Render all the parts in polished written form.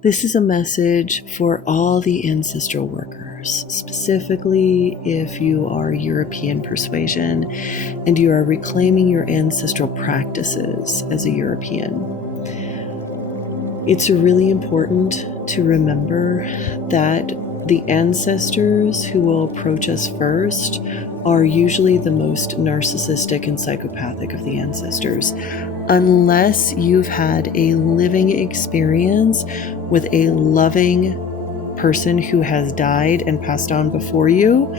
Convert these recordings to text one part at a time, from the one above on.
This is a message for all the ancestral workers, specifically if you are European persuasion and you are reclaiming your ancestral practices as a European. It's really important to remember that the ancestors who will approach us first are usually the most narcissistic and psychopathic of the ancestors. Unless you've had a living experience with a loving person who has died and passed on before you,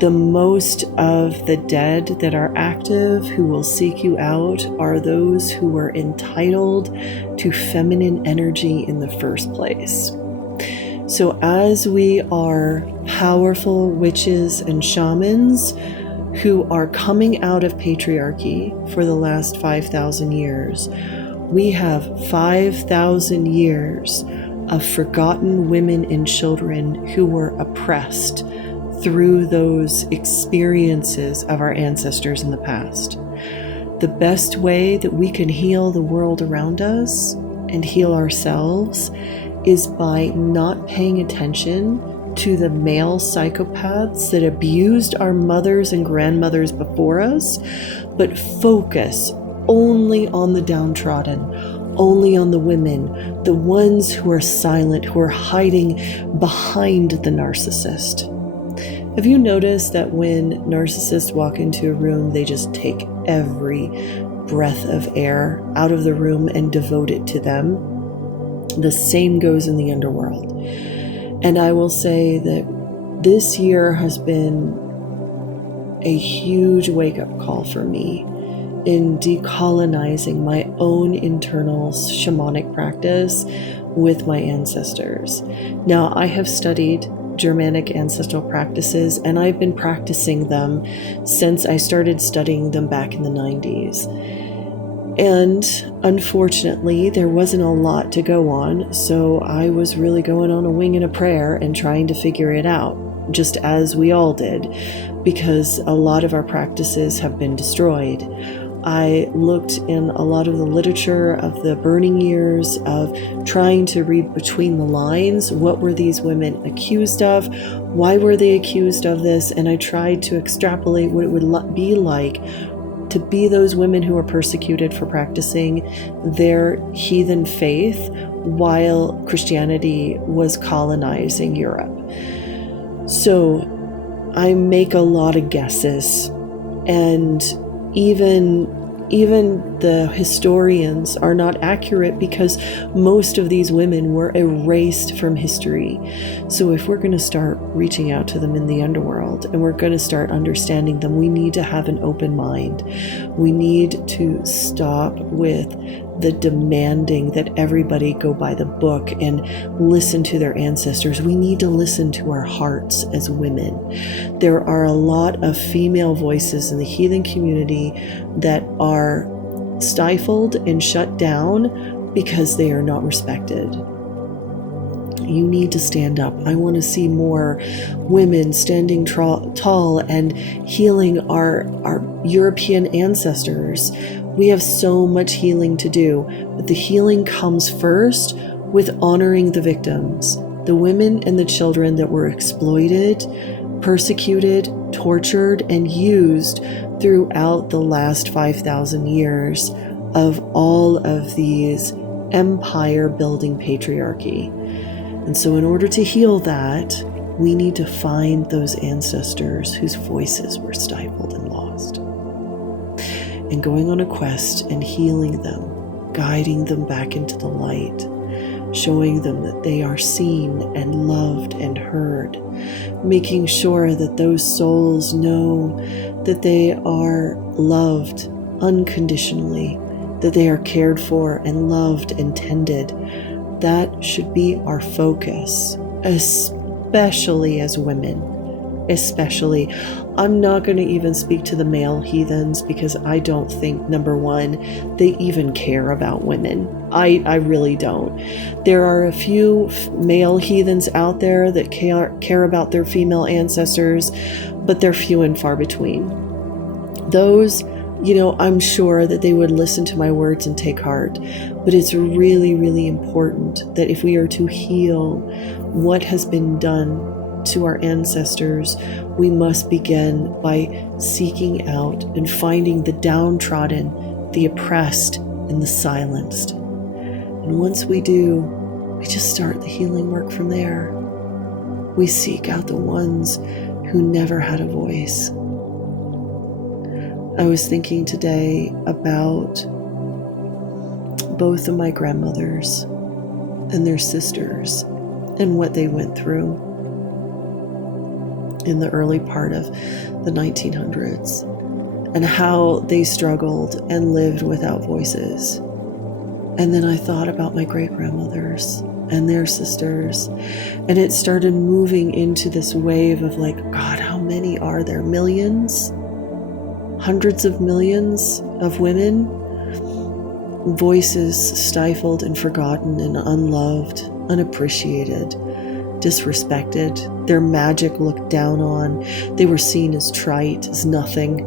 the most of the dead that are active who will seek you out are those who were entitled to feminine energy in the first place. So as we are powerful witches and shamans who are coming out of patriarchy for the last 5,000 years, we have 5,000 years of forgotten women and children who were oppressed through those experiences of our ancestors in the past. The best way that we can heal the world around us and heal ourselves is by not paying attention to the male psychopaths that abused our mothers and grandmothers before us, but focus only on the downtrodden, only on the women, the ones who are silent, who are hiding behind the narcissist. Have you noticed that when narcissists walk into a room, they just take every breath of air out of the room and devote it to them? The same goes in the underworld. And I will say that this year has been a huge wake-up call for me in decolonizing my own internal shamanic practice with my ancestors. Now, I have studied Germanic ancestral practices, and I've been practicing them since I started studying them back in the 90s. And unfortunately, there wasn't a lot to go on, so I was really going on a wing and a prayer and trying to figure it out, just as we all did, because a lot of our practices have been destroyed. I looked in a lot of the literature of the burning years of trying to read between the lines. What were these women accused of? Why were they accused of this? And I tried to extrapolate what it would be like to be those women who were persecuted for practicing their heathen faith while Christianity was colonizing Europe. So I make a lot of guesses, and even the historians are not accurate because most of these women were erased from history. So if we're going to start reaching out to them in the underworld and we're going to start understanding them, we need to have an open mind. We need to stop with the demanding that everybody go by the book and listen to their ancestors. We need to listen to our hearts as women. There are a lot of female voices in the heathen community that are stifled and shut down because they are not respected. You need to stand up. I want to see more women standing tall and healing our European ancestors. We have so much healing to do, but the healing comes first with honoring the victims, the women and the children that were exploited, persecuted, tortured, and used throughout the last 5,000 years of all of these empire-building patriarchy. And so in order to heal that, we need to find those ancestors whose voices were stifled and lost. And going on a quest and healing them, guiding them back into the light, showing them that they are seen and loved and heard, making sure that those souls know that they are loved unconditionally, that they are cared for and loved and tended. That should be our focus, especially as women. Especially, I'm not going to even speak to the male heathens because I don't think, number one, they even care about women. I really don't. There are a few male heathens out there that care about their female ancestors, but they're few and far between. Those I'm sure that they would listen to my words and take heart. But it's really, really important that if we are to heal what has been done to our ancestors, we must begin by seeking out and finding the downtrodden, the oppressed, and the silenced. And once we do, we just start the healing work from there. We seek out the ones who never had a voice. I was thinking today about both of my grandmothers and their sisters and what they went through in the early part of the 1900s and how they struggled and lived without voices. And then I thought about my great-grandmothers and their sisters, and it started moving into this wave of like, God, how many are there? Millions? Hundreds of millions of women, voices stifled and forgotten and unloved, unappreciated, disrespected, their magic looked down on. They were seen as trite, as nothing,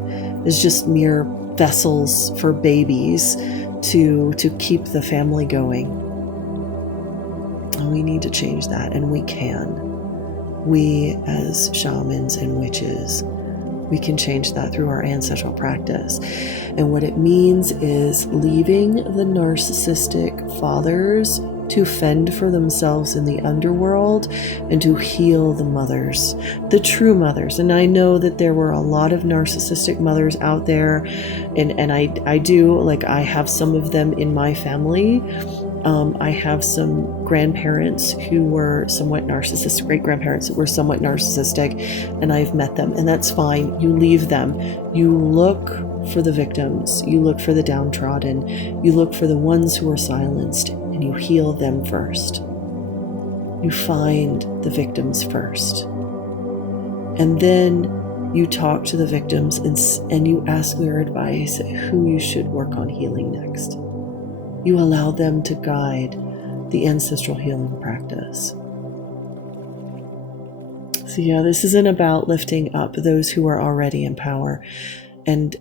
as just mere vessels for babies to keep the family going. And we need to change that, and we can. We as shamans and witches, we can change that through our ancestral practice. And what it means is leaving the narcissistic fathers to fend for themselves in the underworld and to heal the mothers, the true mothers. And I know that there were a lot of narcissistic mothers out there, and I do, like, I have some of them in my family. I have some grandparents who were somewhat narcissistic, great-grandparents who were somewhat narcissistic, and I've met them, and that's fine. You leave them. You look for the victims. You look for the downtrodden. You look for the ones who are silenced, and you heal them first. You find the victims first. And then you talk to the victims and you ask their advice who you should work on healing next. You allow them to guide the ancestral healing practice. So yeah, this isn't about lifting up those who are already in power and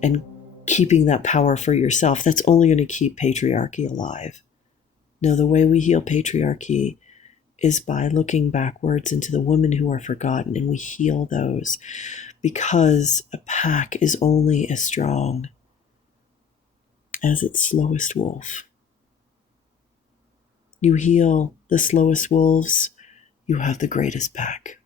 keeping that power for yourself. That's only going to keep patriarchy alive. No, the way we heal patriarchy is by looking backwards into the women who are forgotten, and we heal those, because a pack is only as strong as its slowest wolf. You heal the slowest wolves, you have the greatest pack.